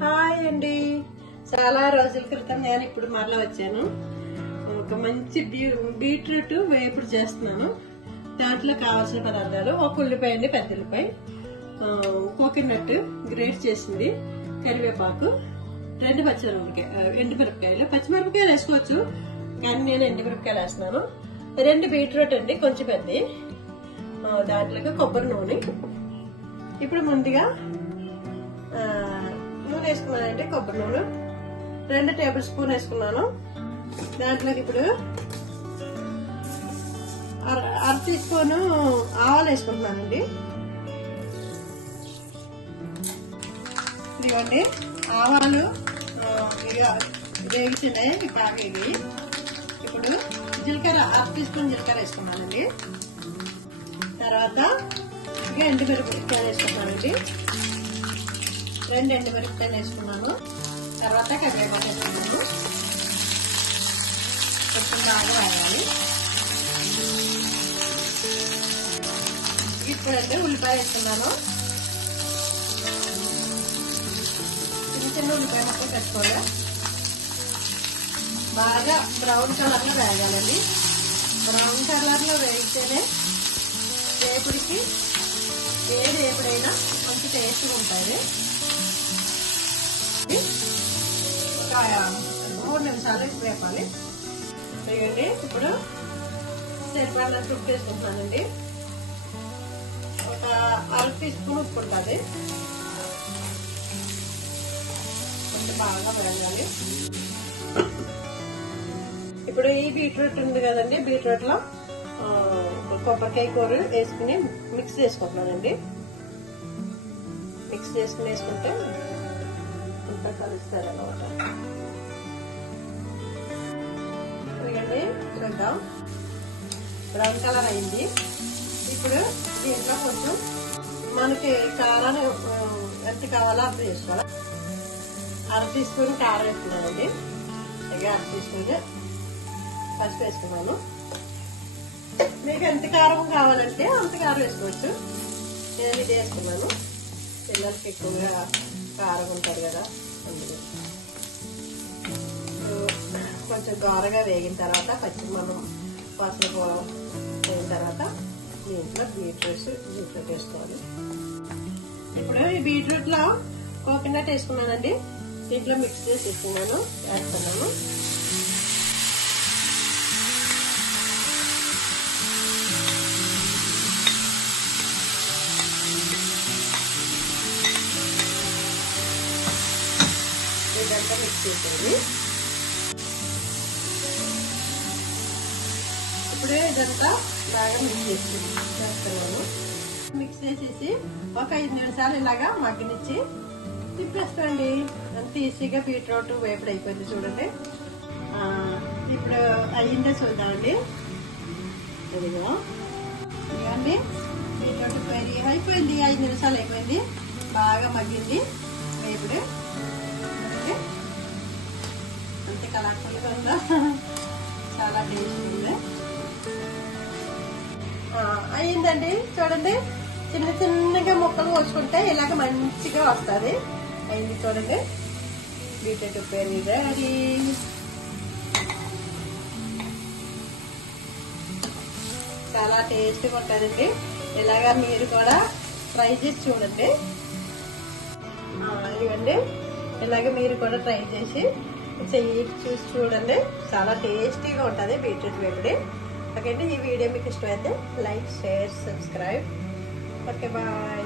Hi అండి, చాలా రోజుల క్రితం నేను ఇప్పుడు మరలా వచ్చాను. ఒక మంచి బీట్రూట్ వేపుడు చేస్తున్నాను. దాంట్లో కావాల్సిన పదార్థాలు: ఒక ఉల్లిపాయ అండి, పెద్ద ఉల్లిపాయ, కోకోనట్ గ్రేట్ చేసింది, కరివేపాకు, 2 ఎండుమిరపకాయలు. పచ్చిమిరపకాయలు వేసుకోవచ్చు, కానీ నేను ఎండుమిరపకాయలు వేస్తున్నాను. 2 బీట్రూట్ అండి, కొంచెం పెద్ద. దాంట్లోకి కొబ్బరి నూనె. ఇప్పుడు ముందుగా నూనె వేసుకున్నానండి, కొబ్బరి నూనె 2 టేబుల్ స్పూన్ వేసుకున్నాను. దాంట్లోకి ఇప్పుడు 1/2 టీ స్పూన్ ఆవాలు వేసుకుంటున్నానండి. ఇదిగోండి ఆవాలు వేగుతున్నాయి బాగా. ఇవి ఇప్పుడు జీలకర్ర 1/2 టీ స్పూన్ జీలకర్ర వేసుకున్నానండి. తర్వాత ఇక ఎండుమిరపకాయలు వేసుకున్నానండి, 2 ఎండుమిరపకాయలు వేసుకున్నాను. తర్వాత కరివేపాకు వేసుకున్నాను. కొంచెం బాగా వేయాలి. ఇప్పుడంటే ఉల్లిపాయ వేసుకున్నాను. చిన్న ఉల్లిపాయ మొత్తం పెట్టుకోవాలి. బాగా బ్రౌన్ కలర్ లో వేగాలండి. బ్రౌన్ కలర్ లో వేగితేనే వేపుడికి ఎప్పుడైనా మంచి టేస్ట్గా ఉంటుంది. 3 నిమిషాలు వేపాలి. వేయండి. ఇప్పుడు సరిపడినంత ఉప్పు వేసుకుంటున్నానండి. ఒక 1/2 టీ స్పూన్ ఉప్పు ఉంటుంది. కొంచెం బాగా వేయాలి. ఇప్పుడు ఈ బీట్రూట్ ఉంది కదండి, బీట్రూట్ లో కొబ్బరికాయ కూర వేసుకుని మిక్స్ చేసుకుంటున్నానండి. మిక్స్ చేసుకుని వేసుకుంటే ఇంకా కలుస్తారన్నమాట. చూడండి, చూద్దాం, బ్రౌన్ కలర్ అయింది. ఇప్పుడు దీంట్లో కొంచెం మనకి కారాన్ని ఎంత కావాలో అప్పుడు వేసుకోవాలి. 1/2 టీ స్పూన్ కారం వేసుకున్నానండి. ఇక 1/2 టీ స్పూన్ పసుపు వేసుకున్నాను. మీకు ఎంత కారం కావాలంటే అంత కారం వేసుకోవచ్చు. నేను ఇది వేసుకున్నాను. పిల్లలకి ఎక్కువగా కారం ఉంటుంది కదా, అందులో కొంచెం దోరగా వేగిన తర్వాత మనం పసుపు వేగిన తర్వాత దీంట్లో బీట్రూట్ వేసుకోవాలి. ఇప్పుడు ఈ బీట్రూట్ లో కోకోనట్ వేసుకున్నానండి. దీంట్లో మిక్స్ చేసి వేస్తున్నాను. ఇదంతా మిక్స్ చేసేది. ఇప్పుడే ఇదంతా బాగా మిక్స్ చేస్తున్నాను. మిక్స్ చేసేసి ఒక 5 నిమిషాలు ఇలాగా మగ్గనిచ్చి తిప్పేస్తామండి. అంత ఈజీగా బీట్రూట్ వేపుడు అయిపోయింది. చూడండి, ఇప్పుడు అయ్యిందే చూద్దామండి. ఇదిగో ఇవ్వండి, బీట్రూట్ అయిపోయింది. 5 నిమిషాలు అయిపోయింది. బాగా మగ్గింది వేపుడు. అంతే కలర్ఫుల్గా ఉందా, చాలా టేస్ట్ ఉంది. అయ్యిందండి. చూడండి, చిన్నగా ముక్కలు కోసుకుంటే ఇలాగ మంచిగా వస్తుంది. అయింది చూడండి, బీట్రూట్ ఉప్పేరి రెడీ. చాలా టేస్ట్గా ఉంటుందండి. ఇలాగా మీరు కూడా ట్రై చేసి చూడండి. ఇవ్వండి, ఇలాగే మీరు కూడా ట్రై చేసి చూసి చూడండి. చాలా టేస్టీగా ఉంటుంది బీట్రూట్ వేపుడు. ఓకే అండి, ఈ వీడియో మీకు ఇష్టమైతే like, share, subscribe. Okay, bye.